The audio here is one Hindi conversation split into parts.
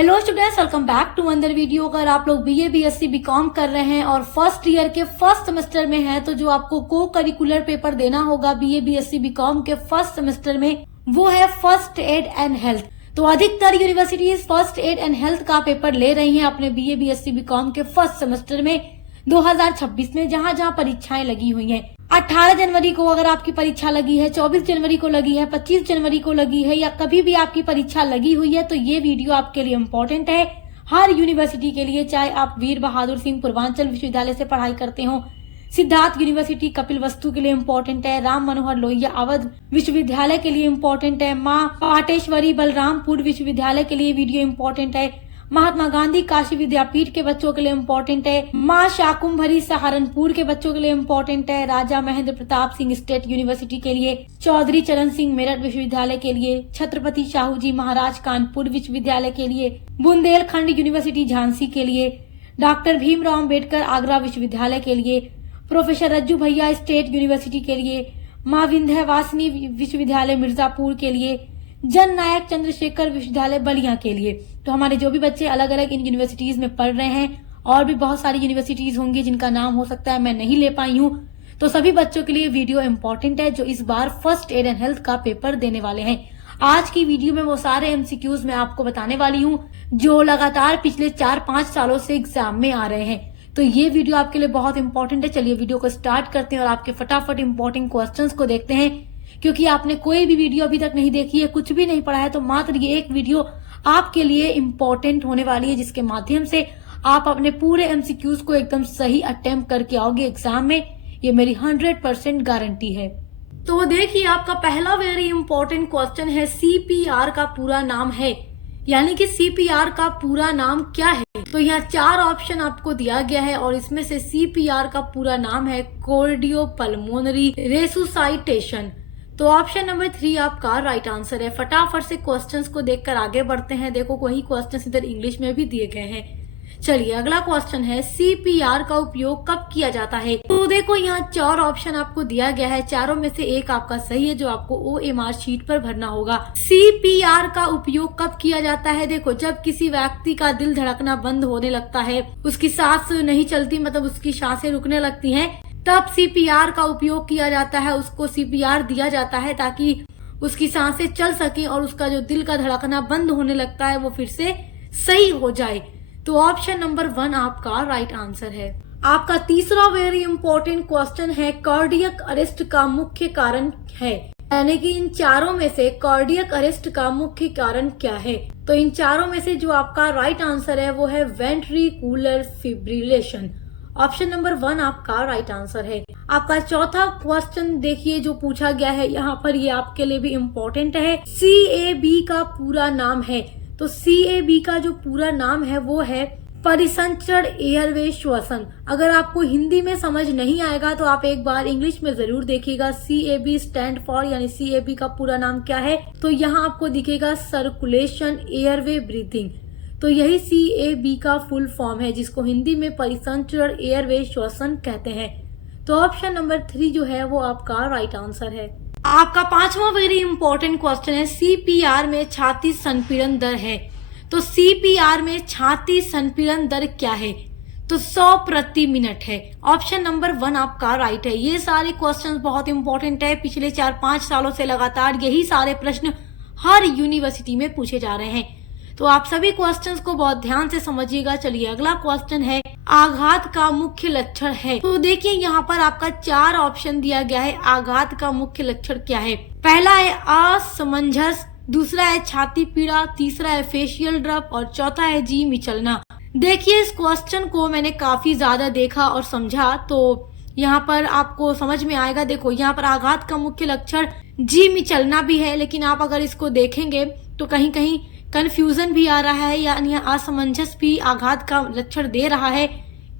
Hello students, welcome back to another video. अगर आप लोग बीए बीएससी बीकॉम कर रहे हैं और फर्स्ट ईयर के फर्स्ट सेमेस्टर में हैं, तो जो आपको को करिकुलर पेपर देना होगा बीए बीएससी बीकॉम के फर्स्ट सेमेस्टर में, वो है फर्स्ट एड एंड हेल्थ। तो अधिकतर universities first aid and health का पेपर ले रही हैं अपने बीए बीएससी बीकॉम के फर्स्ट सेमेस्टर में 2026 में, जहां जहां परीक्षाएं लगी हुई हैं। 18 जनवरी को अगर आपकी परीक्षा लगी है, 24 जनवरी को लगी है, 25 जनवरी को लगी है, या कभी भी आपकी परीक्षा लगी हुई है, तो ये वीडियो आपके लिए इम्पोर्टेंट है हर यूनिवर्सिटी के लिए। चाहे आप वीर बहादुर सिंह पूर्वांचल विश्वविद्यालय से पढ़ाई करते हो, सिद्धार्थ यूनिवर्सिटी कपिलवस्तु के लिए इम्पोर्टेंट है, राम मनोहर लोहिया अवध विश्वविद्यालय के लिए इम्पोर्टेंट है, माँ पाटेश्वरी बलरामपुर विश्वविद्यालय के लिए वीडियो इम्पोर्टेंट है, महात्मा गांधी काशी विद्यापीठ के बच्चों के लिए इम्पोर्टेंट है, माँ शाकुंभरी सहारनपुर के बच्चों के लिए इम्पोर्टेंट है, राजा महेंद्र प्रताप सिंह स्टेट यूनिवर्सिटी के लिए, चौधरी चरण सिंह मेरठ विश्वविद्यालय के लिए, छत्रपति शाहू जी महाराज कानपुर विश्वविद्यालय के लिए, बुंदेलखंड यूनिवर्सिटी झांसी के लिए, डॉक्टर भीमराव अम्बेडकर आगरा विश्वविद्यालय के लिए, प्रोफेसर रज्जू भैया स्टेट यूनिवर्सिटी के लिए, माँ विंध्यवासिनी विश्वविद्यालय मिर्जापुर के लिए, जन नायक चंद्रशेखर विश्वविद्यालय बलिया के लिए। तो हमारे जो भी बच्चे अलग अलग इन यूनिवर्सिटीज में पढ़ रहे हैं, और भी बहुत सारी यूनिवर्सिटीज होंगी जिनका नाम हो सकता है मैं नहीं ले पाई हूँ, तो सभी बच्चों के लिए वीडियो इम्पोर्टेंट है जो इस बार फर्स्ट एड एंड हेल्थ का पेपर देने वाले हैं। आज की वीडियो में वो सारे एमसीक्यूज मैं आपको बताने वाली हूँ जो लगातार पिछले 4-5 सालों से एग्जाम में आ रहे हैं। तो ये वीडियो आपके लिए बहुत इंपॉर्टेंट है। चलिए वीडियो को स्टार्ट करते हैं और आपके फटाफट इंपॉर्टेंट क्वेश्चंस को देखते हैं। क्योंकि आपने कोई भी वीडियो अभी तक नहीं देखी है, कुछ भी नहीं पढ़ा है, तो मात्र ये एक वीडियो आपके लिए इम्पोर्टेंट होने वाली है, जिसके माध्यम से आप अपने पूरे एमसीक्यूज को एकदम सही अटेम्प्ट करके आओगे एग्जाम में। ये मेरी 100% गारंटी है। तो देखिए, आपका पहला वेरी इंपॉर्टेंट क्वेश्चन है, सीपीआर का पूरा नाम है, यानी कि सीपीआर का पूरा नाम क्या है। तो यहाँ 4 ऑप्शन आपको दिया गया है और इसमें से सीपीआर का पूरा नाम है कार्डियोपल्मोनरी रेसुसाइटेशन। तो ऑप्शन नंबर 3 आपका राइट आंसर है। फटाफट से क्वेश्चंस को देखकर आगे बढ़ते हैं। देखो, वही क्वेश्चंस इधर इंग्लिश में भी दिए गए हैं। चलिए अगला क्वेश्चन है, सीपीआर का उपयोग कब किया जाता है। तो देखो, यहाँ 4 ऑप्शन आपको दिया गया है, चारों में से एक आपका सही है जो आपको ओएमआर शीट पर भरना होगा। सीपीआर का उपयोग कब किया जाता है। देखो, जब किसी व्यक्ति का दिल धड़कना बंद होने लगता है, उसकी सांस नहीं चलती, मतलब उसकी सांसें रुकने लगती हैं, तब सीपीआर का उपयोग किया जाता है। उसको सीपीआर दिया जाता है ताकि उसकी सांसें चल सके और उसका जो दिल का धड़कना बंद होने लगता है वो फिर से सही हो जाए। तो ऑप्शन नंबर 1 आपका राइट आंसर है। आपका तीसरा वेरी इंपॉर्टेंट क्वेश्चन है, कार्डियक अरेस्ट का मुख्य कारण है, यानी कि इन चारों में से कार्डियक अरेस्ट का मुख्य कारण क्या है। तो इन चारों में से जो आपका राइट आंसर है वो है वेंट्रिकुलर फिब्रिलेशन। ऑप्शन नंबर 1 आपका राइट आंसर है। आपका चौथा क्वेश्चन देखिए जो पूछा गया है यहाँ पर, ये आपके लिए भी इम्पोर्टेंट है। सीएबी का पूरा नाम है। तो सीएबी का जो पूरा नाम है वो है परिसंचरण एयरवे श्वसन। अगर आपको हिंदी में समझ नहीं आएगा तो आप एक बार इंग्लिश में जरूर देखिएगा। सीएबी स्टैंड फॉर, यानी सीएबी का पूरा नाम क्या है। तो यहाँ आपको दिखेगा सर्कुलेशन एयरवे ब्रीथिंग। तो यही सीएबी का फुल फॉर्म है, जिसको हिंदी में परिसंचरण एयरवे श्वसन कहते हैं। तो ऑप्शन नंबर 3 जो है वो आपका राइट आंसर है। आपका पांचवा वेरी इंपॉर्टेंट क्वेश्चन है, सीपीआर में छाती संपीड़न दर है। तो सीपीआर में छाती संपीड़न दर क्या है। तो 100 प्रति मिनट है। ऑप्शन नंबर 1 आपका राइट है। ये सारे क्वेश्चंस बहुत इंपॉर्टेंट है। पिछले 4-5 सालों से लगातार यही सारे प्रश्न हर यूनिवर्सिटी में पूछे जा रहे हैं। तो आप सभी क्वेश्चंस को बहुत ध्यान से समझिएगा। चलिए अगला क्वेश्चन है, आघात का मुख्य लक्षण है। तो देखिए, यहाँ पर आपका 4 ऑप्शन दिया गया है, आघात का मुख्य लक्षण क्या है। पहला है असमंजस, दूसरा है छाती पीड़ा, तीसरा है फेशियल ड्रप और चौथा है जी मिचलना। देखिए, इस क्वेश्चन को मैंने काफी ज्यादा देखा और समझा, तो यहाँ पर आपको समझ में आएगा। देखो, यहाँ पर आघात का मुख्य लक्षण जी मिचलना भी है, लेकिन आप अगर इसको देखेंगे तो कहीं कहीं कंफ्यूजन भी आ रहा है, यानी असमंजस भी आघात का लक्षण दे रहा है,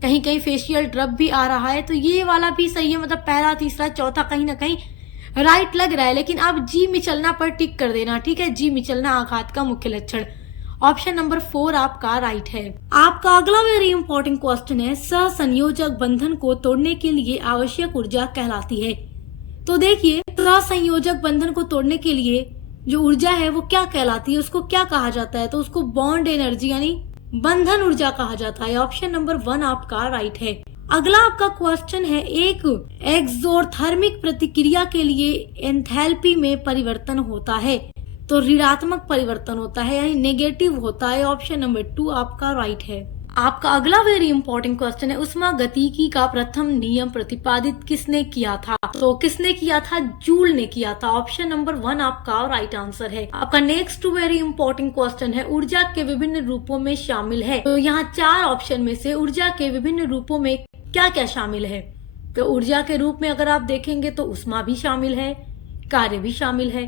कहीं कहीं फेशियल ड्रप भी आ रहा है। तो ये वाला भी सही है, मतलब पहला, तीसरा, चौथा कहीं ना कहीं राइट लग रहा है। लेकिन आप जी मिचलना पर टिक कर देना, ठीक है। जी मिचलना आघात का मुख्य लक्षण। ऑप्शन नंबर 4 आपका राइट है। आपका अगला वेरी इंपॉर्टेंट क्वेश्चन है, सहसंयोजक बंधन को तोड़ने के लिए आवश्यक ऊर्जा कहलाती है। तो देखिए, सहसंयोजक बंधन को तोड़ने के लिए जो ऊर्जा है वो क्या कहलाती है, उसको क्या कहा जाता है, तो उसको बॉन्ड एनर्जी यानी बंधन ऊर्जा कहा जाता है। ऑप्शन नंबर 1 आपका राइट है। अगला आपका क्वेश्चन है, एक एक्सोथर्मिक प्रतिक्रिया के लिए एंथैल्पी में परिवर्तन होता है, तो ऋणात्मक परिवर्तन होता है यानी नेगेटिव होता है। ऑप्शन नंबर 2 आपका राइट है। आपका अगला वेरी इंपॉर्टेंट क्वेश्चन है, उष्मागतिकी का प्रथम नियम प्रतिपादित किसने किया था, तो किसने किया था, जूल ने किया था। ऑप्शन नंबर 1 आपका राइट आंसर है। आपका नेक्स्ट वेरी इंपॉर्टेंट क्वेश्चन है, ऊर्जा के विभिन्न रूपों में शामिल है, तो यहाँ 4 ऑप्शन में से ऊर्जा के विभिन्न रूपों में क्या क्या शामिल है, तो ऊर्जा के रूप में अगर आप देखेंगे तो उष्मा भी शामिल है, कार्य भी शामिल है,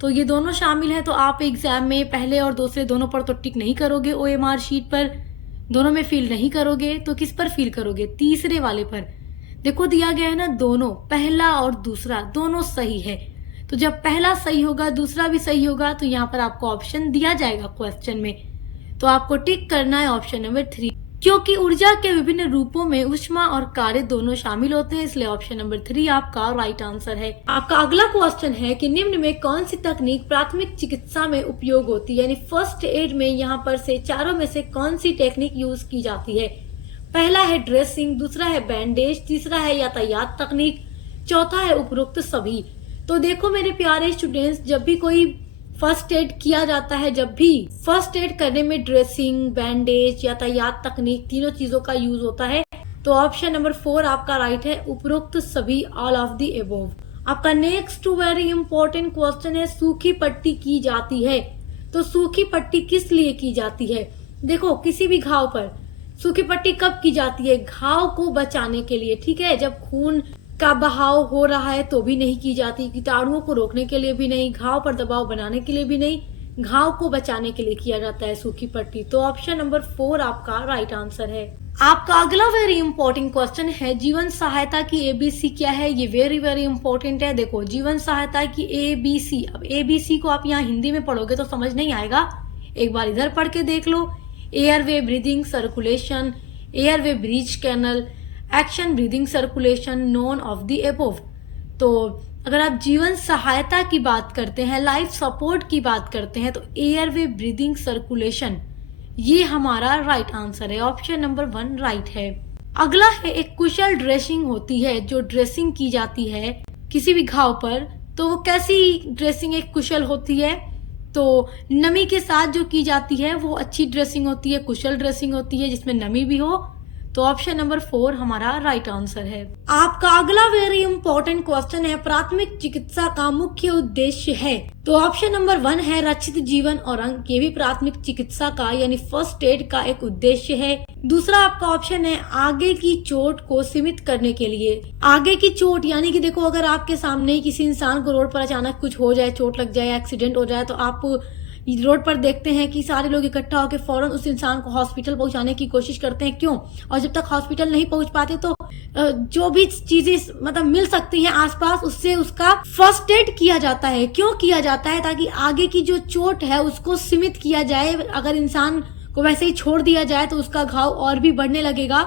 तो ये दोनों शामिल है। तो आप एग्जाम में पहले और दूसरे दोनों पर तो टिक नहीं करोगे, OMR शीट पर दोनों में फील नहीं करोगे, तो किस पर फील करोगे, तीसरे वाले पर। देखो दिया गया है ना, दोनों, पहला और दूसरा दोनों सही है, तो जब पहला सही होगा दूसरा भी सही होगा, तो यहाँ पर आपको ऑप्शन दिया जाएगा क्वेश्चन में, तो आपको टिक करना है ऑप्शन नंबर 3। क्योंकि ऊर्जा के विभिन्न रूपों में ऊष्मा और कार्य दोनों शामिल होते हैं, इसलिए ऑप्शन नंबर 3 आपका राइट आंसर है। आपका अगला क्वेश्चन है कि निम्न में कौन सी तकनीक प्राथमिक चिकित्सा में उपयोग होती है, यानी फर्स्ट एड में यहाँ पर से चारों में से कौन सी टेक्निक यूज की जाती है। पहला है ड्रेसिंग, दूसरा है बैंडेज, तीसरा है यातायात तकनीक, चौथा है उपरोक्त सभी। तो देखो मेरे प्यारे स्टूडेंट्स, जब भी कोई फर्स्ट एड किया जाता है, जब भी फर्स्ट एड करने में ड्रेसिंग, बैंडेज, यातायात तकनीक तीनों चीजों का यूज होता है, तो ऑप्शन नंबर 4 आपका राइट है, उपरोक्त सभी, ऑल ऑफ द एबोव। आपका नेक्स्ट वेरी इंपॉर्टेंट क्वेश्चन है, सूखी पट्टी की जाती है, तो सूखी पट्टी किस लिए की जाती है। देखो किसी भी घाव पर सूखी पट्टी कब की जाती है, घाव को बचाने के लिए, ठीक है, जब खून का बहाव हो रहा है तो भी नहीं की जाती, कीटाणुओं को रोकने के लिए भी नहीं, घाव पर दबाव बनाने के लिए भी नहीं, घाव को बचाने के लिए किया जाता है सूखी पट्टी। तो ऑप्शन नंबर 4 आपका राइट आंसर है। आपका अगला वेरी इंपॉर्टेंट क्वेश्चन है, जीवन सहायता की ABC क्या है, ये वेरी वेरी इंपॉर्टेंट है। देखो जीवन सहायता की ABC, अब ABC को आप यहाँ हिंदी में पढ़ोगे तो समझ नहीं आएगा, एक बार इधर पढ़ के देख लो। Airway breathing circulation, airway breach canal, action breathing circulation, none of the above. तो अगर आप जीवन सहायता की बात करते हैं, लाइफ सपोर्ट की बात करते हैं, तो एयरवे ब्रीदिंग सर्कुलेशन ये हमारा राइट आंसर है, ऑप्शन नंबर 1 राइट है। अगला है, एक कुशल ड्रेसिंग होती है, जो ड्रेसिंग की जाती है किसी भी घाव पर, तो वो कैसी ड्रेसिंग एक कुशल होती है, तो नमी के साथ जो की जाती है वो अच्छी ड्रेसिंग होती है, कुशल ड्रेसिंग होती है जिसमें नमी भी हो, तो ऑप्शन नंबर 4 हमारा राइट आंसर है। आपका अगला वेरी इंपॉर्टेंट क्वेश्चन है, प्राथमिक चिकित्सा का मुख्य उद्देश्य है, तो ऑप्शन नंबर 1 है रक्षित जीवन और अंग, ये भी प्राथमिक चिकित्सा का यानी फर्स्ट एड का एक उद्देश्य है। दूसरा आपका ऑप्शन है आगे की चोट को सीमित करने के लिए। आगे की चोट यानी कि देखो अगर आपके सामने ही किसी इंसान को रोड पर अचानक कुछ हो जाए, चोट लग जाए, एक्सीडेंट हो जाए, तो आप रोड पर देखते हैं कि सारे लोग इकट्ठा होकर फौरन उस इंसान को हॉस्पिटल पहुंचाने की कोशिश करते हैं। क्यों? और जब तक हॉस्पिटल नहीं पहुंच पाते तो जो भी चीजें मतलब मिल सकती हैं आसपास, उससे उसका फर्स्ट एड किया जाता है। क्यों किया जाता है? ताकि आगे की जो चोट है उसको सीमित किया जाए। अगर इंसान को वैसे ही छोड़ दिया जाए तो उसका घाव और भी बढ़ने लगेगा,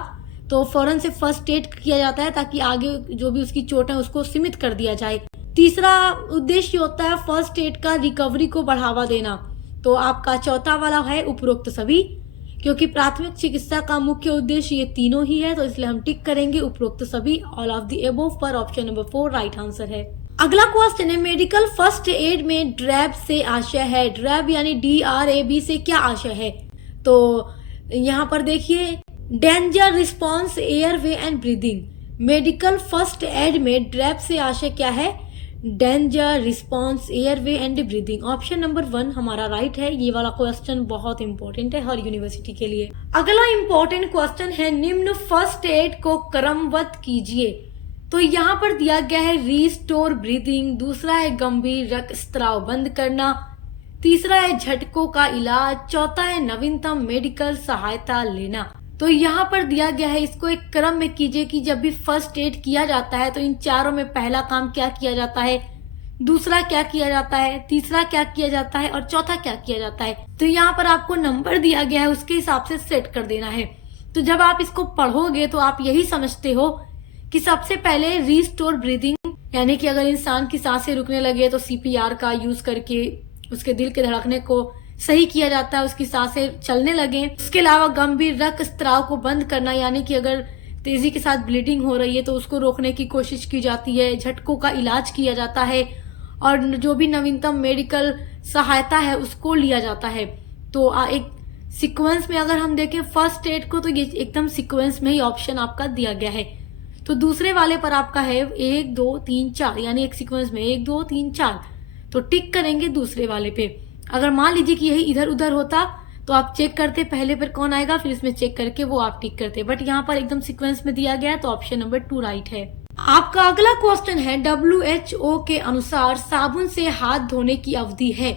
तो फौरन से फर्स्ट एड किया जाता है ताकि आगे जो भी उसकी चोट है उसको सीमित कर दिया जाए। तीसरा उद्देश्य होता है फर्स्ट एड का रिकवरी को बढ़ावा देना। तो आपका चौथा वाला है उपरोक्त सभी, क्योंकि प्राथमिक चिकित्सा का मुख्य उद्देश्य ये तीनों ही है, तो इसलिए हम टिक करेंगे उपरोक्त सभी, ऑल ऑफ द एबोव पर। ऑप्शन नंबर 4 राइट आंसर है। अगला क्वेश्चन है, मेडिकल फर्स्ट एड में ड्रैब से आशय है। ड्रैब यानी DRAB से क्या आशय है? तो यहाँ पर देखिए, danger response airway and breathing. Medical first aid में ड्रैब से आशय क्या है? Danger response airway and breathing. Option number 1 हमारा राइट है। ये वाला क्वेश्चन बहुत इंपॉर्टेंट है हर यूनिवर्सिटी के लिए। अगला इंपॉर्टेंट क्वेश्चन है, निम्न फर्स्ट एड को क्रमबद्ध कीजिए। तो यहाँ पर दिया गया है रीस्टोर ब्रीदिंग, दूसरा है गंभीर रक्तस्राव बंद करना, तीसरा है झटकों का इलाज, चौथा है नवीनतम मेडिकल सहायता लेना। तो यहाँ पर दिया गया है, इसको एक क्रम में कीजिए कि जब भी फर्स्ट एड किया जाता है तो इन चारों में पहला काम क्या किया जाता है, दूसरा क्या किया जाता है, तीसरा क्या किया जाता है और चौथा क्या किया जाता है। तो यहाँ पर आपको नंबर दिया गया है, उसके हिसाब से सेट कर देना है। तो जब आप इसको पढ़ोगे तो आप यही समझते हो कि सबसे पहले रीस्टोर ब्रीदिंग यानी कि अगर इंसान की सांसें रुकने लगे तो सीपीआर का यूज करके उसके दिल के धड़कने को सही किया जाता है, उसकी सांसें चलने लगे। उसके अलावा गंभीर रक्त स्त्राव को बंद करना, यानी कि अगर तेजी के साथ ब्लीडिंग हो रही है तो उसको रोकने की कोशिश की जाती है। झटकों का इलाज किया जाता है और जो भी नवीनतम मेडिकल सहायता है उसको लिया जाता है। तो एक सीक्वेंस में अगर हम देखें फर्स्ट एड को, तो ये एकदम सीक्वेंस में ही ऑप्शन आपका दिया गया है। तो दूसरे वाले पर आपका है 1 2 3 4, यानी एक सीक्वेंस में 1 2 3 4, तो टिक करेंगे दूसरे वाले पे। अगर मान लीजिए कि यही इधर उधर होता तो आप चेक करते पहले पर कौन आएगा, फिर इसमें चेक करके वो आप टिक करते, बट यहाँ पर एकदम सीक्वेंस में दिया गया है तो ऑप्शन नंबर 2 राइट है। आपका अगला क्वेश्चन है WHO के अनुसार साबुन से हाथ धोने की अवधि है।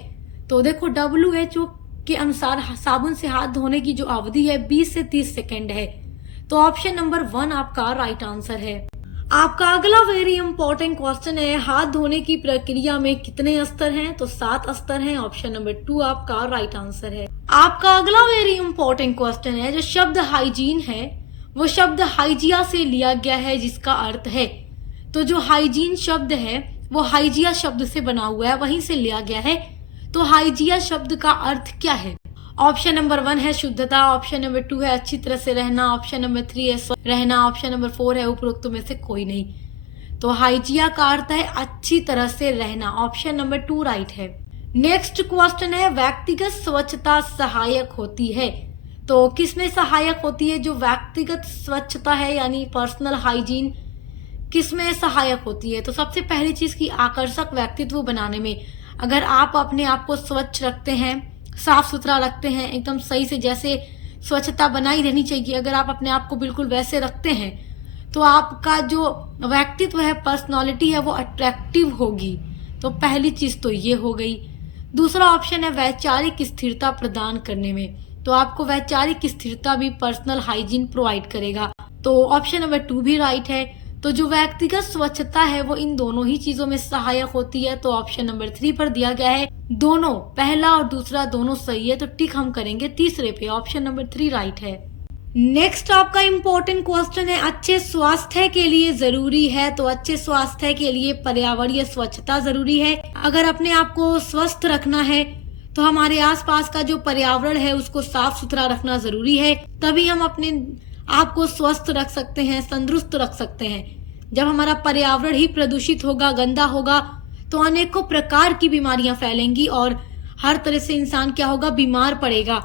तो देखो WHO के अनुसार साबुन से हाथ धोने की जो अवधि है 20 से 30 सेकेंड है। तो ऑप्शन नंबर 1 आपका राइट आंसर है। आपका अगला वेरी इंपॉर्टेंट क्वेश्चन है, हाथ धोने की प्रक्रिया में कितने स्तर हैं? तो 7 स्तर हैं। ऑप्शन नंबर 2 आपका राइट आंसर है। आपका अगला वेरी इंपॉर्टेंट क्वेश्चन है, जो शब्द हाइजीन है वो शब्द हाइजिया से लिया गया है, जिसका अर्थ है, तो जो हाइजीन शब्द है वो हाइजिया शब्द से बना हुआ है, वहीं से लिया गया है। तो हाइजिया शब्द का अर्थ क्या है? ऑप्शन नंबर 1 है शुद्धता, ऑप्शन नंबर 2 है अच्छी तरह से रहना, ऑप्शन नंबर 3 है स्वस्थ रहना, ऑप्शन नंबर 4 है उपरोक्त में से कोई नहीं। तो हाइजिया का अर्थ है अच्छी तरह से रहना, ऑप्शन नंबर 2 राइट है। नेक्स्ट क्वेश्चन है, व्यक्तिगत स्वच्छता सहायक होती है। तो किसमें सहायक होती है? जो व्यक्तिगत स्वच्छता है यानी पर्सनल हाइजीन, किसमें सहायक होती है? तो सबसे पहली चीज की आकर्षक व्यक्तित्व बनाने में। अगर आप अपने आप को स्वच्छ रखते हैं, साफ सुथरा रखते हैं, एकदम सही से जैसे स्वच्छता बनाई रहनी चाहिए, अगर आप अपने आप को बिल्कुल वैसे रखते हैं तो आपका जो व्यक्तित्व है, पर्सनालिटी है, वो अट्रैक्टिव होगी। तो पहली चीज तो ये हो गई। दूसरा ऑप्शन है वैचारिक स्थिरता प्रदान करने में। तो आपको वैचारिक स्थिरता भी पर्सनल हाइजीन प्रोवाइड करेगा। तो ऑप्शन नंबर 2 भी राइट है। तो जो व्यक्तिगत स्वच्छता है वो इन दोनों ही चीजों में सहायक होती है। तो ऑप्शन नंबर 3 पर दिया गया है, दोनों, पहला और दूसरा दोनों सही है, तो टिक हम करेंगे तीसरे पे, ऑप्शन नंबर 3 राइट है। नेक्स्ट आपका इम्पोर्टेंट क्वेश्चन है, अच्छे स्वास्थ्य के लिए जरूरी है। तो अच्छे स्वास्थ्य के लिए पर्यावरणीय स्वच्छता जरूरी है। अगर अपने आप को स्वस्थ रखना है तो हमारे आसपास का जो पर्यावरण है उसको साफ सुथरा रखना जरूरी है, तभी हम अपने आप को स्वस्थ रख सकते हैं, तंदुरुस्त रख सकते हैं। जब हमारा पर्यावरण ही प्रदूषित होगा, गंदा होगा, तो अनेकों प्रकार की बीमारियां फैलेंगी और हर तरह से इंसान क्या होगा, बीमार पड़ेगा।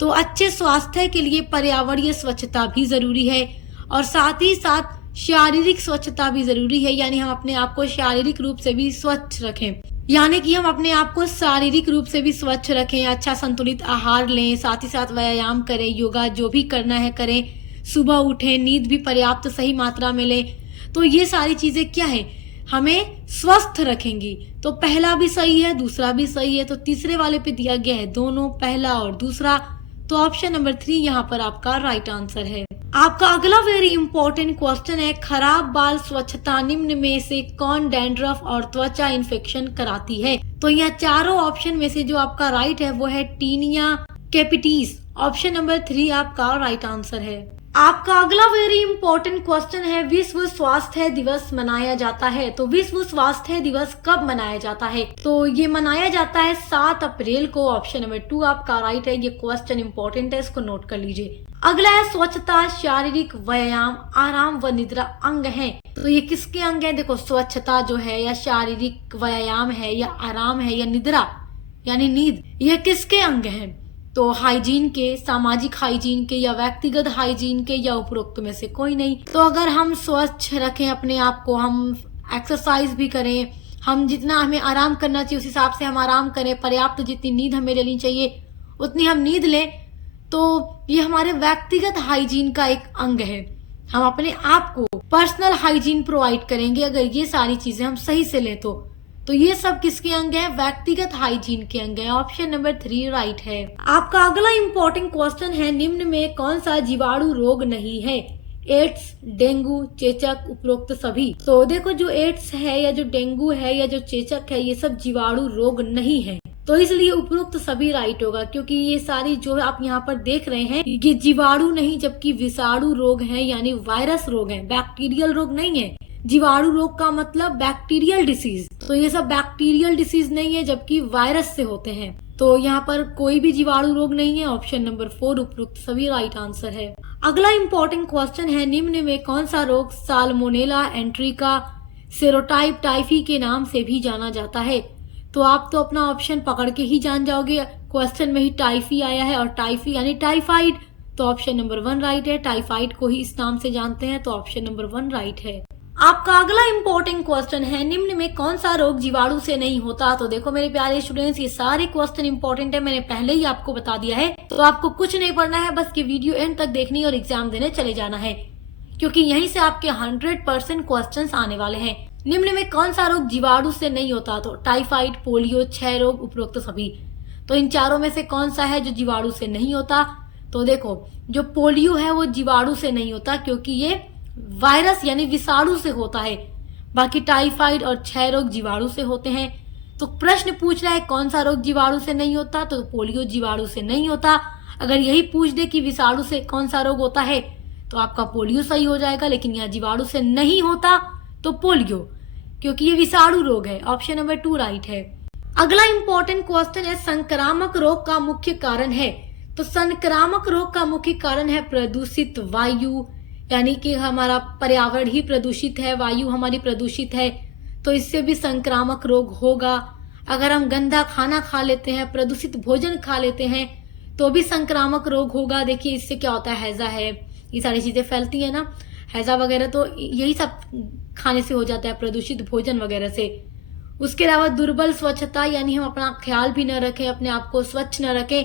तो अच्छे स्वास्थ्य के लिए पर्यावरणीय स्वच्छता भी जरूरी है और साथ ही साथ शारीरिक स्वच्छता भी जरूरी है, यानी हम अपने आप को शारीरिक रूप से भी स्वच्छ रखें, यानी कि हम अपने आप को शारीरिक रूप से भी स्वच्छ रखें, अच्छा संतुलित आहार लें, साथ ही साथ व्यायाम करें, योगा जो भी करना है करें, सुबह उठें, नींद भी पर्याप्त सही मात्रा में लें। तो ये सारी चीजें क्या है, हमें स्वस्थ रखेंगी। तो पहला भी सही है, दूसरा भी सही है, तो तीसरे वाले पे दिया गया है दोनों, पहला और दूसरा। तो ऑप्शन नंबर 3 यहाँ पर आपका राइट आंसर है। आपका अगला वेरी इंपॉर्टेंट क्वेश्चन है, खराब बाल स्वच्छता निम्न में से कौन डैंड्रफ और त्वचा इन्फेक्शन कराती है? तो यह चारों ऑप्शन में से जो आपका राइट है वो है टीनिया कैपिटीज, ऑप्शन नंबर 3 आपका राइट आंसर है। आपका अगला वेरी इंपॉर्टेंट क्वेश्चन है, विश्व स्वास्थ्य दिवस मनाया जाता है। तो विश्व स्वास्थ्य दिवस कब मनाया जाता है? तो ये मनाया जाता है 7 अप्रैल को, ऑप्शन नंबर 2 आपका राइट है। ये क्वेश्चन इंपॉर्टेंट है, इसको नोट कर लीजिए। अगला है स्वच्छता, शारीरिक व्यायाम, आराम व निद्रा अंग है। तो ये किसके अंग है? देखो, स्वच्छता जो है या शारीरिक व्यायाम है या आराम है या निद्रा यानी नींद, ये किसके अंग हैं? तो हाइजीन के, सामाजिक हाइजीन के या व्यक्तिगत हाइजीन के या उपरोक्त में से कोई नहीं। तो अगर हम स्वच्छ रखें अपने आप को, हम एक्सरसाइज भी करें, हम जितना हमें आराम करना चाहिए उस हिसाब से हम आराम करें, पर्याप्त जितनी नींद हमें लेनी चाहिए उतनी हम नींद लें, तो ये हमारे व्यक्तिगत हाइजीन का एक अंग है। हम अपने आप को पर्सनल हाइजीन प्रोवाइड करेंगे अगर ये सारी चीजें हम सही से लें तो ये सब किसके अंग है? व्यक्तिगत हाइजीन के अंग है, ऑप्शन नंबर 3 राइट है। आपका अगला इम्पोर्टेंट क्वेश्चन है, निम्न में कौन सा जीवाणु रोग नहीं है? एड्स, डेंगू, चेचक, उपरोक्त सभी। तो देखो, जो एड्स है या जो डेंगू है या जो चेचक है, ये सब जीवाणु रोग नहीं है, तो इसलिए उपरोक्त सभी राइट होगा, क्योंकि ये सारी जो आप यहाँ पर देख रहे हैं ये जीवाणु नहीं जबकि विषाणु रोग है, यानी वायरस रोग है, बैक्टीरियल रोग नहीं है। जीवाणु रोग का मतलब बैक्टीरियल डिसीज, तो ये सब बैक्टीरियल डिसीज नहीं है जबकि वायरस से होते हैं। तो यहाँ पर कोई भी जीवाणु रोग नहीं है। ऑप्शन नंबर 4 उपरोक्त सभी राइट आंसर है। अगला इंपॉर्टेंट क्वेश्चन है, निम्न में कौन सा रोग साल्मोनेला एंट्रिका सेरोटाइप टाइफी के नाम से भी जाना जाता है? तो आप तो अपना ऑप्शन पकड़ के ही जान जाओगे, क्वेश्चन में ही टाइफी आया है और टाइफी यानी टाइफाइड, तो ऑप्शन नंबर 1 राइट है। टाइफाइड को ही इस नाम से जानते हैं, तो ऑप्शन नंबर 1 राइट है। आपका अगला इंपॉर्टेंट क्वेश्चन है, निम्न में कौन सा रोग जीवाणु से नहीं होता? तो देखो मेरे प्यारे स्टूडेंट्स, ये सारे क्वेश्चन इंपॉर्टेंट है, मैंने पहले ही आपको बता दिया है, तो आपको कुछ नहीं पढ़ना है, बस ये वीडियो एंड तक देखनी और एग्जाम देने चले जाना है, क्योंकि यहीं से आपके 100% क्वेश्चन आने वाले हैं। निम्न में कौन सा रोग जीवाणु से नहीं होता? तो टाइफाइड, पोलियो, क्षय रोग, उपरोक्त सभी। तो इन चारों में से कौन सा है जो जीवाणु से नहीं होता? तो देखो, जो पोलियो है वो जीवाणु से नहीं होता क्योंकि ये वायरस यानी विषाणु से होता है। बाकी टाइफाइड और क्षय रोग जीवाणु से होते हैं। तो प्रश्न पूछ रहा है कौन सा रोग जीवाणु से नहीं होता, तो पोलियो जीवाणु से नहीं होता। अगर यही पूछ दे कि विषाणु से कौन सा रोग होता है तो आपका पोलियो सही हो जाएगा, लेकिन यहाँ जीवाणु से नहीं होता तो पोलियो, क्योंकि ये विषाणु रोग है। ऑप्शन नंबर 2 राइट है। अगला इंपॉर्टेंट क्वेश्चन है, संक्रामक रोग का मुख्य कारण है? तो संक्रामक रोग का मुख्य कारण है प्रदूषित वायु, यानी कि हमारा पर्यावरण ही प्रदूषित है, वायु हमारी प्रदूषित है, तो इससे भी संक्रामक रोग होगा। अगर हम गंदा खाना खा लेते हैं, प्रदूषित भोजन खा लेते हैं, तो भी संक्रामक रोग होगा। देखिए इससे क्या होता है, हैजा है, ये सारी चीजें फैलती है ना, हैजा वगैरह, तो यही सब खाने से हो जाता है, प्रदूषित भोजन वगैरह से। उसके अलावा दुर्बल स्वच्छता, यानी हम अपना ख्याल भी न रखें, अपने आप को स्वच्छ न रखें,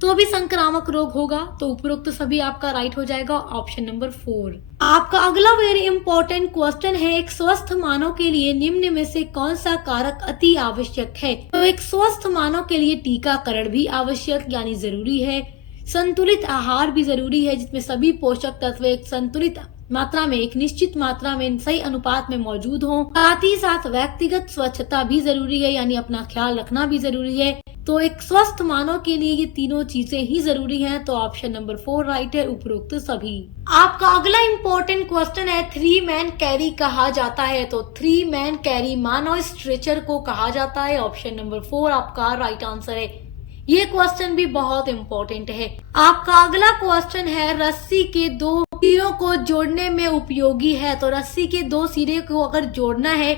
तो भी संक्रामक रोग होगा। तो उपरोक्त तो सभी आपका राइट हो जाएगा, ऑप्शन नंबर 4। आपका अगला वेरी इंपॉर्टेंट क्वेश्चन है, एक स्वस्थ मानव के लिए निम्न में से कौन सा कारक अति आवश्यक है? तो एक स्वस्थ मानव के लिए टीकाकरण भी आवश्यक यानी जरूरी है, संतुलित आहार भी जरूरी है जिसमें सभी पोषक तत्व एक संतुलित मात्रा में, एक निश्चित मात्रा में, सही अनुपात में मौजूद हो। साथ ही साथ व्यक्तिगत स्वच्छता भी जरूरी है, यानी अपना ख्याल रखना भी जरूरी है। तो एक स्वस्थ मानव के लिए ये तीनों चीजें ही जरूरी हैं, तो ऑप्शन नंबर 4 राइट है, उपरोक्त सभी। आपका अगला इंपॉर्टेंट क्वेश्चन है, 3 मैन कैरी कहा जाता है? तो 3 मैन कैरी मानव स्ट्रेचर को कहा जाता है, ऑप्शन नंबर 4 आपका राइट आंसर है। ये क्वेश्चन भी बहुत इम्पोर्टेंट है। आपका अगला क्वेश्चन है, रस्सी के 2 सिरों को जोड़ने में उपयोगी है? तो रस्सी के 2 सिरे को अगर जोड़ना है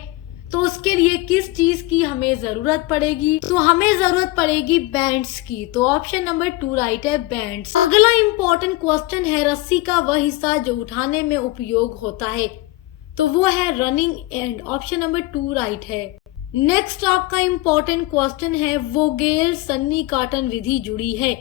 तो उसके लिए किस चीज की हमें जरूरत पड़ेगी? तो हमें जरूरत पड़ेगी बैंड्स की, तो ऑप्शन नंबर 2 राइट है, बैंड्स। अगला इम्पोर्टेंट क्वेश्चन है, रस्सी का वह हिस्सा जो उठाने में उपयोग होता है? तो वो है running and, option number 2 right है। नेक्स्ट आपका इम्पोर्टेंट क्वेश्चन है, वोगेल सन्नी काटन विधि जुड़ी है?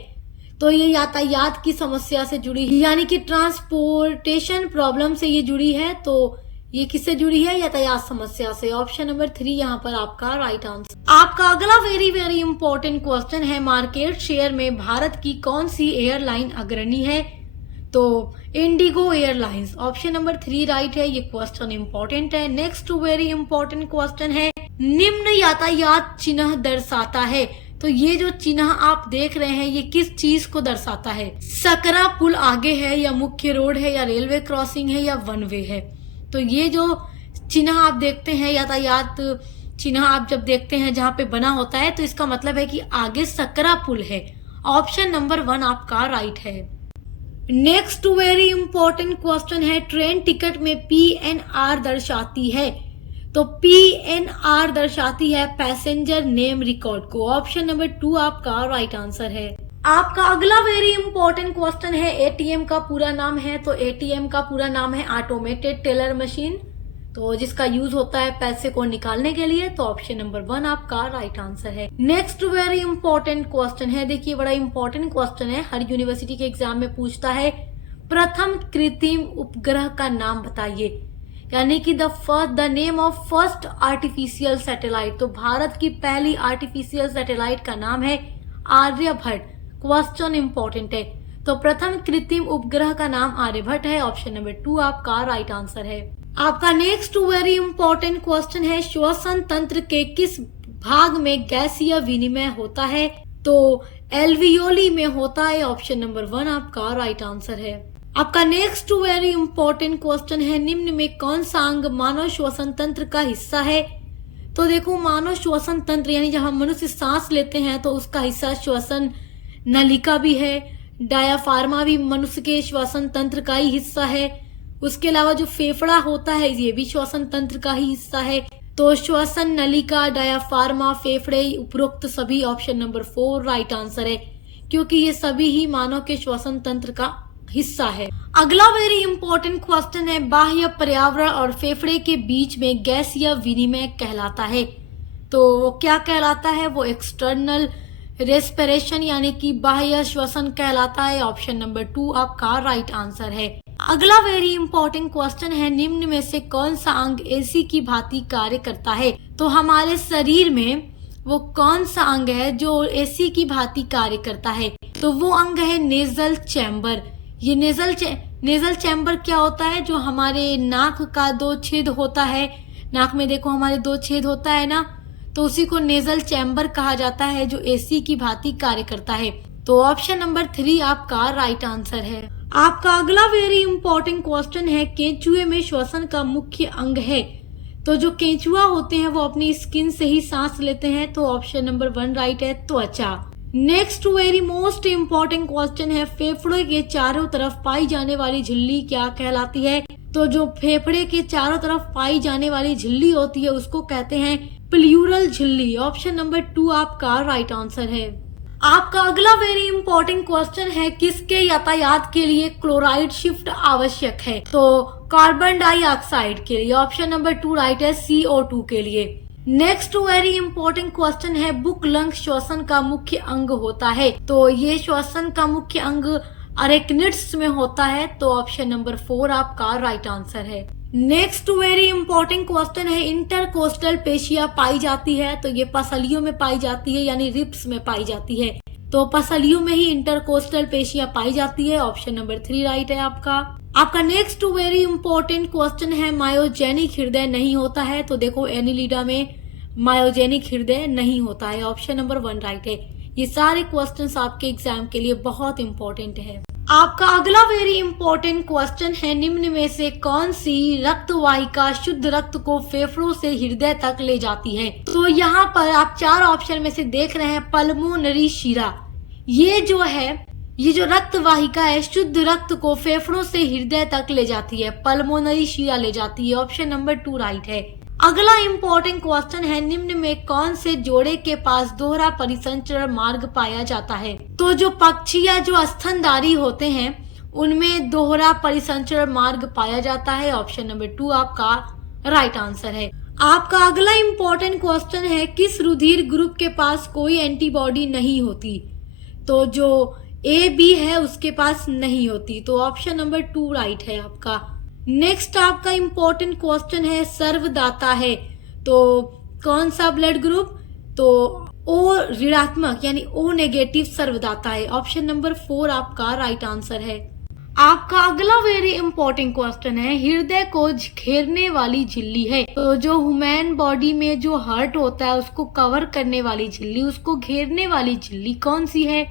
तो ये यातायात की समस्या से जुड़ी है, यानी कि ट्रांसपोर्टेशन प्रॉब्लम से ये जुड़ी है। तो ये किससे जुड़ी है? यातायात समस्या से। ऑप्शन नंबर 3 यहाँ पर आपका राइट आंसर। आपका अगला वेरी वेरी इंपॉर्टेंट क्वेश्चन है, मार्केट शेयर में भारत की कौन सी एयरलाइन अग्रणी है? तो Indigo airlines, option number 3 right है। ये क्वेश्चन इंपॉर्टेंट है। नेक्स्ट वेरी इंपॉर्टेंट क्वेश्चन है, निम्न यातायात चिन्ह दर्शाता है? तो ये जो चिन्ह आप देख रहे हैं ये किस चीज को दर्शाता है? सकरा पुल आगे है, या मुख्य रोड है, या रेलवे क्रॉसिंग है, या वन वे है? तो ये जो चिन्ह आप देखते हैं, यातायात चिन्ह आप जब देखते हैं जहाँ पे बना होता है, तो इसका मतलब है कि आगे सकरा पुल है। ऑप्शन नंबर 1 आपका राइट है। नेक्स्ट वेरी इंपॉर्टेंट क्वेश्चन है, ट्रेन टिकट में PNR दर्शाती है? तो PNR दर्शाती है पैसेंजर नेम रिकॉर्ड को। ऑप्शन नंबर 2 आपका राइट आंसर है। आपका अगला वेरी इंपॉर्टेंट क्वेश्चन है, ATM का पूरा नाम है? तो ATM का पूरा नाम है ऑटोमेटेड टेलर मशीन, तो जिसका यूज होता है पैसे को निकालने के लिए। तो ऑप्शन नंबर 1 आपका राइट आंसर है। नेक्स्ट वेरी इंपॉर्टेंट क्वेश्चन है, देखिए बड़ा इंपॉर्टेंट क्वेश्चन है, हर यूनिवर्सिटी के एग्जाम में पूछता है, प्रथम कृत्रिम उपग्रह का नाम बताइए, यानी कि the name of first artificial satellite. तो भारत की पहली आर्टिफिशियल सैटेलाइट का नाम है आर्यभट्ट। क्वेश्चन इंपॉर्टेंट है, तो प्रथम कृत्रिम उपग्रह का नाम आर्यभट्ट है। ऑप्शन नंबर 2 आपका राइट आंसर है। आपका नेक्स्ट वेरी इंपॉर्टेंट क्वेश्चन है, श्वसन तंत्र के किस भाग में गैसीय विनिमय होता है? तो एल्वियोली में होता है। ऑप्शन नंबर 1 आपका राइट आंसर है। आपका नेक्स्ट वेरी इंपॉर्टेंट क्वेश्चन है, निम्न में कौन सा अंग मानव श्वसन तंत्र का हिस्सा है? तो देखो, मानव श्वसन तंत्र यानी जहां मनुष्य सांस लेते हैं तो उसका हिस्सा श्वसन नलिका भी है। डायाफ्रामा भी मनुष्य के श्वसन तंत्र का ही हिस्सा है। उसके अलावा जो फेफड़ा होता है ये भी श्वसन तंत्र का ही हिस्सा है। तो श्वसन नलिका, डायाफ्रामा, फेफड़े, उपरोक्त सभी ऑप्शन नंबर 4 राइट आंसर है, क्योंकि ये सभी ही मानव के श्वसन तंत्र का हिस्सा है। अगला वेरी इंपॉर्टेंट क्वेश्चन है, बाह्य पर्यावरण और फेफड़े के बीच में गैसीय विनिमय कहलाता है। तो वो क्या कहलाता है? वो एक्सटर्नल रेस्पिरेशन यानी कि बाह्य श्वसन कहलाता है। ऑप्शन नंबर 2 आपका राइट आंसर है। अगला वेरी इंपॉर्टेंट क्वेश्चन है, निम्न में से कौन सा अंग एसी की भांति कार्य करता है? तो हमारे शरीर में वो कौन सा अंग है जो एसी की भांति कार्य करता है? तो वो अंग है नेजल चैम्बर। ये नेजल चैम्बर क्या होता है? जो हमारे नाक का 2 छेद होता है, नाक में देखो हमारे 2 छेद होता है ना, तो उसी को नेजल चैम्बर कहा जाता है, जो एसी की भांति कार्य करता है। तो ऑप्शन नंबर 3 आपका राइट आंसर है। आपका अगला वेरी इंपॉर्टेंट क्वेश्चन है, केंचुए में श्वसन का मुख्य अंग है। तो जो केंचुआ होते हैं वो अपनी स्किन से ही सांस लेते हैं। तो ऑप्शन नंबर 1 राइट है, त्वचा। Next very most important question है, फेफड़े के चारों तरफ पाई जाने वाली झिल्ली क्या कहलाती है? तो जो फेफड़े के चारों तरफ पाई जाने वाली झिल्ली होती है उसको कहते हैं प्लूरल झिल्ली। ऑप्शन नंबर 2 आपका राइट आंसर है। आपका अगला वेरी इंपॉर्टेंट क्वेश्चन है, किसके यातायात के लिए क्लोराइड शिफ्ट आवश्यक है? तो कार्बन डाइऑक्साइड के लिए। ऑप्शन नंबर 2 राइट है, CO2 के लिए। नेक्स्ट वेरी इंपॉर्टेंट क्वेश्चन है, बुक लंग श्वसन का मुख्य अंग होता है। तो ये श्वसन का मुख्य अंग अरेक्निड्स में होता है। तो ऑप्शन नंबर 4 आपका राइट आंसर है। नेक्स्ट वेरी इंपॉर्टेंट क्वेश्चन है, इंटरकोस्टल पेशियां पाई जाती है। तो ये पसलियों में पाई जाती है, यानी रिब्स में पाई जाती है। तो पसलियों में ही इंटरकोस्टल पेशियां पाई जाती है। ऑप्शन नंबर 3 राइट है आपका। आपका नेक्स्ट वेरी इंपॉर्टेंट क्वेश्चन है, मायोजेनिक हृदय नहीं होता है। तो देखो, एनिलिडा में मायोजेनिक हृदय नहीं होता है। ऑप्शन नंबर 1 राइट है। ये सारे क्वेश्चंस आपके एग्जाम के लिए बहुत इंपॉर्टेंट है। आपका अगला वेरी इंपॉर्टेंट क्वेश्चन है, निम्न में से कौन सी रक्त वाहिका शुद्ध रक्त को फेफड़ों से हृदय तक ले जाती है? तो यहाँ पर आप 4 ऑप्शन में से देख रहे हैं, पल्मोनरी शिरा। ये जो रक्त वाहिका है शुद्ध रक्त को फेफड़ों से हृदय तक ले जाती है, पल्मोनरी शिरा ले जाती है। ऑप्शन नंबर 2 राइट है। अगला इंपॉर्टेंट क्वेश्चन है, निम्न में कौन से जोड़े के पास दोहरा परिसंचरण मार्ग पाया जाता है? तो जो पक्षी या जो स्तनधारी होते हैं उनमें दोहरा परिसंचरण मार्ग पाया जाता है। ऑप्शन नंबर 2 आपका राइट आंसर है। आपका अगला इंपॉर्टेंट क्वेश्चन है, किस रुधिर ग्रुप के पास कोई एंटीबॉडी नहीं होती? तो जो AB है उसके पास नहीं होती। तो ऑप्शन नंबर 2 राइट है आपका। नेक्स्ट आपका इंपॉर्टेंट क्वेश्चन है, सर्वदाता है तो कौन सा ब्लड ग्रुप? तो O ऋणात्मक यानी O नेगेटिव सर्वदाता है। ऑप्शन नंबर 4 आपका राइट आंसर है। आपका अगला वेरी इंपॉर्टेंट क्वेश्चन है, हृदय को घेरने वाली झिल्ली है। तो जो ह्यूमन बॉडी में जो हार्ट होता है उसको कवर करने वाली झिल्ली, उसको घेरने वाली झिल्ली कौन सी है?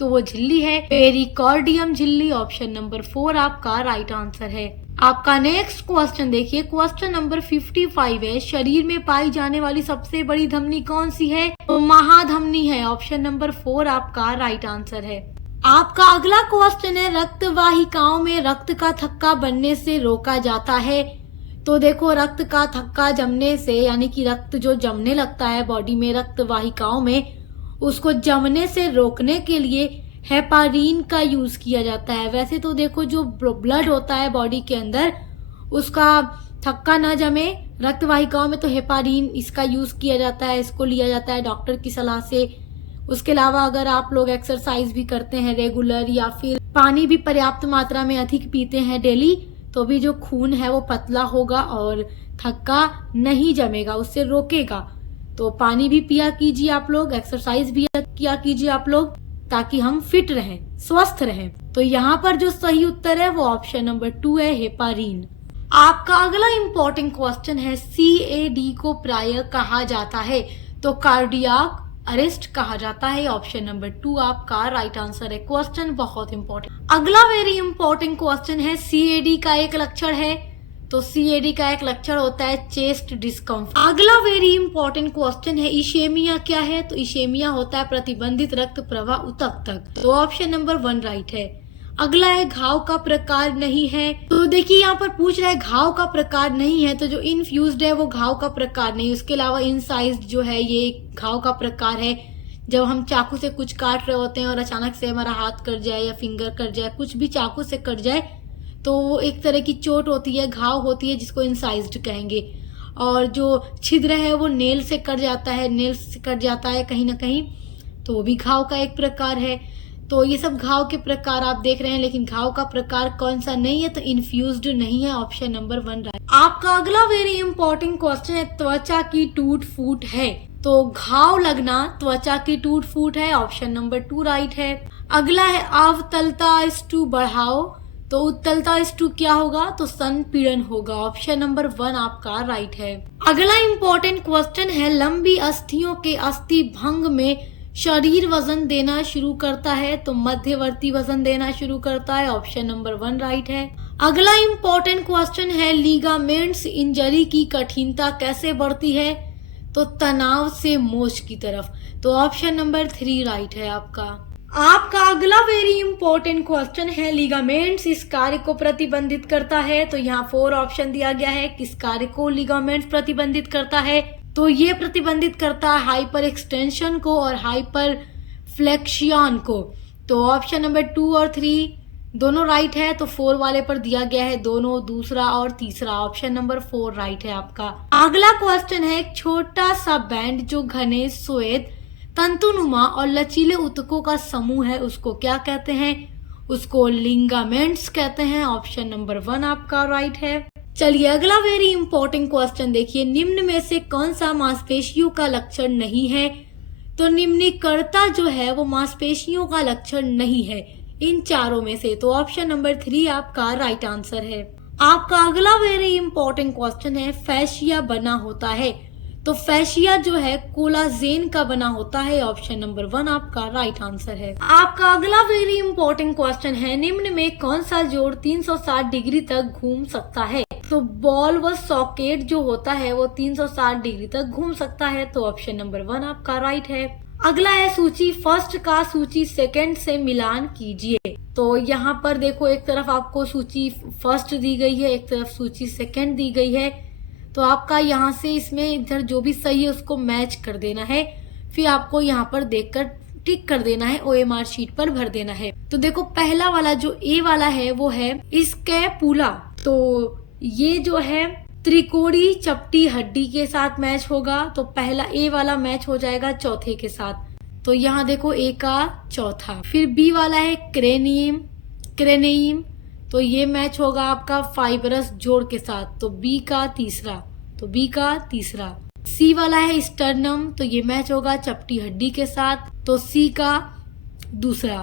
तो वो झिल्ली है पेरिकार्डियम झिल्ली। ऑप्शन नंबर 4 आपका राइट आंसर है। आपका नेक्स्ट क्वेश्चन देखिए, क्वेश्चन नंबर 55 है, शरीर में पाई जाने वाली सबसे बड़ी धमनी कौन सी है? तो महाधमनी है। ऑप्शन नंबर 4 आपका राइट आंसर है। आपका अगला क्वेश्चन है, रक्त वाहिकाओं में रक्त का थक्का बनने से रोका जाता है। तो देखो, रक्त का थक्का जमने से यानी कि रक्त जो जमने लगता है बॉडी में रक्त वाहिकाओं में, उसको जमने से रोकने के लिए हेपारिन का यूज किया जाता है। वैसे तो देखो, जो ब्लड होता है बॉडी के अंदर उसका थक्का ना जमे रक्त वाहिकाओं में, तो हेपारिन इसका यूज किया जाता है, इसको लिया जाता है डॉक्टर की सलाह से। उसके अलावा अगर आप लोग एक्सरसाइज भी करते हैं रेगुलर या फिर पानी भी पर्याप्त मात्रा में अधिक पीते हैं डेली, तो भी जो खून है वो पतला होगा और थक्का नहीं जमेगा, उससे रोकेगा। तो पानी भी पिया कीजिए आप लोग, एक्सरसाइज भी किया कीजिए आप लोग, ताकि हम फिट रहें, स्वस्थ रहें। तो यहाँ पर जो सही उत्तर है वो ऑप्शन नंबर 2 है, हेपारिन। आपका अगला इंपॉर्टेंट क्वेश्चन है, CAD को प्राय कहा जाता है। तो कार्डियाक अरेस्ट कहा जाता है? ऑप्शन नंबर 2 आपका राइट आंसर है। क्वेश्चन बहुत इंपॉर्टेंट। अगला वेरी इंपॉर्टेंट क्वेश्चन है, सीएडी का एक लक्षण है, तो सीएडी का एक लक्षण होता है चेस्ट डिस्कम्फर्ट। अगला वेरी इंपॉर्टेंट क्वेश्चन है, इशेमिया क्या है? तो इशेमिया होता है प्रतिबंधित रक्त प्रवाह ऊतक, तो ऑप्शन नंबर 1 राइट है। अगला है घाव का प्रकार नहीं है, तो देखिए यहाँ पर पूछ रहा है घाव का प्रकार नहीं है, तो जो इनफ्यूज्ड है वो घाव का प्रकार नहीं, उसके अलावा इनसाइज्ड जो है ये घाव का प्रकार है। जब हम चाकू से कुछ काट रहे होते हैं और अचानक से हमारा हाथ कट जाए या फिंगर कट जाए, कुछ भी चाकू से कट जाए, तो वो एक तरह की चोट होती है, घाव होती है, जिसको इनसाइज्ड कहेंगे। और जो छिद्र है वो नेल से कट जाता है, नेल से कट जाता है कहीं ना कहीं, तो वो भी घाव का एक प्रकार है। तो ये सब घाव के प्रकार आप देख रहे हैं, लेकिन घाव का प्रकार कौन सा नहीं है? तो इन्फ्यूज्ड नहीं है, ऑप्शन नंबर 1 राइट। आपका अगला वेरी इंपॉर्टेंट क्वेश्चन है, त्वचा की टूट फूट है, तो घाव लगना त्वचा की टूट फूट है, ऑप्शन नंबर 2 राइट है। अगला है अवतलता स्टू बढ़ाओ, तो उत्तलता स्टू क्या होगा? तो संपीड़न होगा, ऑप्शन नंबर 1 आपका राइट है। अगला इंपॉर्टेंट क्वेश्चन है, लंबी अस्थियों के अस्थि भंग में शरीर वजन देना शुरू करता है, तो मध्यवर्ती वजन देना शुरू करता है, ऑप्शन नंबर 1 राइट है। अगला इंपॉर्टेंट क्वेश्चन है, लीगामेंट्स इंजरी की कठिनता कैसे बढ़ती है? तो तनाव से मोच की तरफ, तो ऑप्शन नंबर 3 राइट है आपका। आपका अगला वेरी इंपॉर्टेंट क्वेश्चन है, लीगामेंट्स इस कार्य को प्रतिबंधित करता है, तो यहाँ 4 ऑप्शन दिया गया है, किस कार्य को लीगामेंट्स प्रतिबंधित करता है? तो ये प्रतिबंधित करता है हाइपर एक्सटेंशन को और हाइपर फ्लेक्शियन को, तो ऑप्शन नंबर 2 और 3 दोनों राइट है। तो 4 वाले पर दिया गया है दोनों, दूसरा और तीसरा, ऑप्शन नंबर 4 राइट है आपका। अगला क्वेश्चन है, एक छोटा सा बैंड जो घने श्वेत तंतुनुमा और लचीले ऊतकों का समूह है, उसको क्या कहते हैं? उसको लिगामेंट्स कहते हैं, ऑप्शन नंबर 1 आपका राइट है। चलिए अगला वेरी इंपॉर्टेंट क्वेश्चन देखिए, निम्न में से कौन सा मांसपेशियों का लक्षण नहीं है? तो निम्नीकर्ता जो है वो मांसपेशियों का लक्षण नहीं है इन चारों में से, तो ऑप्शन नंबर 3 आपका राइट आंसर है। आपका अगला वेरी इंपॉर्टेंट क्वेश्चन है, फैशिया बना होता है, तो फैशिया जो है कोलाजेन का बना होता है, ऑप्शन नंबर 1 आपका राइट आंसर है। आपका अगला वेरी इंपॉर्टेंट क्वेश्चन है, निम्न में कौन सा जोड़ 360 डिग्री तक घूम सकता है? तो बॉल व सॉकेट जो होता है वो 360 डिग्री तक घूम सकता है, तो ऑप्शन नंबर 1 आपका राइट है। अगला है, सूची फर्स्ट का सूची सेकंड से मिलान कीजिए, तो यहाँ पर देखो एक तरफ आपको सूची फर्स्ट दी गई है, एक तरफ सूची सेकंड दी गई है, तो आपका यहाँ से इसमें इधर जो भी सही है उसको मैच कर देना है, फिर आपको यहाँ पर देखकर टिक कर देना है, OMR शीट पर भर देना है। तो देखो पहला वाला जो ए वाला है वो है स्कैपुला, तो ये जो है त्रिकोणी चपटी हड्डी के साथ मैच होगा, तो पहला ए वाला मैच हो जाएगा चौथे के साथ, तो यहाँ देखो ए का चौथा। फिर बी वाला है क्रेनियम, तो ये मैच होगा आपका फाइबरस जोड़ के साथ, तो बी का तीसरा। सी वाला है स्टर्नम, तो ये मैच होगा चपटी हड्डी के साथ, तो सी का दूसरा।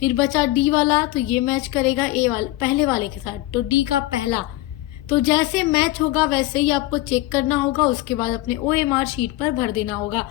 फिर बचा डी वाला, तो ये मैच करेगा ए वाले पहले वाले के साथ, तो डी का पहला। तो जैसे मैच होगा वैसे ही आपको चेक करना होगा, उसके बाद अपने OMR शीट पर भर देना होगा।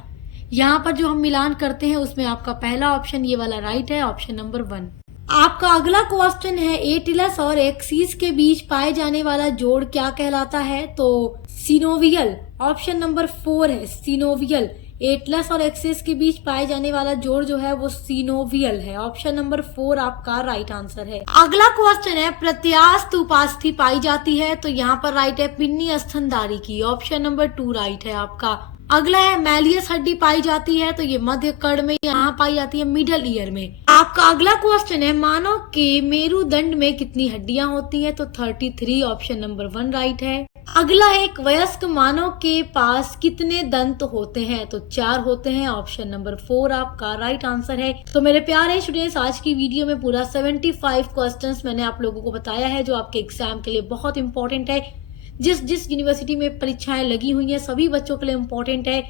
यहाँ पर जो हम मिलान करते हैं उसमें आपका पहला ऑप्शन ये वाला राइट है, ऑप्शन नंबर 1। आपका अगला क्वेश्चन है, एटिलस और एक्सिस के बीच पाए जाने वाला जोड़ क्या कहलाता है? तो सिनोवियल, ऑप्शन नंबर 4 है सिनोवियल। एटलस और एक्सिस के बीच पाए जाने वाला जोड़ जो है वो सिनोवियल है, ऑप्शन नंबर 4 आपका राइट आंसर है। अगला क्वेश्चन है, प्रत्यास्थ उपास्थि पाई जाती है, तो यहाँ पर राइट है पिन्नी स्तनधारी की, ऑप्शन नंबर 2 राइट है आपका। अगला है, मैलियस हड्डी पाई जाती है, तो ये मध्य कड़ में यहाँ पाई जाती है मिडल ईयर में। आपका अगला क्वेश्चन है, मानव के मेरुदंड में कितनी हड्डियां होती है? तो 33, ऑप्शन नंबर 1 राइट है। अगला है, एक वयस्क मानव के पास कितने दंत होते हैं? तो 4 होते हैं, ऑप्शन नंबर 4 आपका राइट आंसर है। तो मेरे प्यारे स्टूडेंट्स, आज की वीडियो में पूरा 75 क्वेश्चंस मैंने आप लोगों को बताया है जो आपके एग्जाम के लिए बहुत इंपॉर्टेंट है। जिस यूनिवर्सिटी में परीक्षाएं लगी हुई हैं सभी बच्चों के लिए इम्पोर्टेंट है,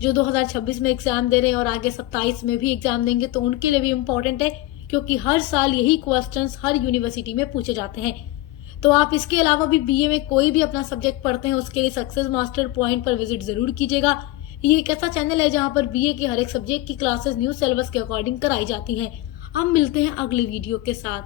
जो 2026 में एग्जाम दे रहे हैं और आगे 27 में भी एग्जाम देंगे तो उनके लिए भी इम्पोर्टेंट है, क्योंकि हर साल यही क्वेश्चंस हर यूनिवर्सिटी में पूछे जाते हैं। तो आप इसके अलावा भी BA में कोई भी अपना सब्जेक्ट पढ़ते हैं उसके लिए सक्सेस मास्टर पॉइंट पर विजिट जरूर कीजिएगा। ये एक ऐसा चैनल है जहाँ पर बीए के हर एक सब्जेक्ट की क्लासेस न्यू सिलेबस के अकॉर्डिंग कराई जाती हैं। अब मिलते हैं अगले वीडियो के साथ।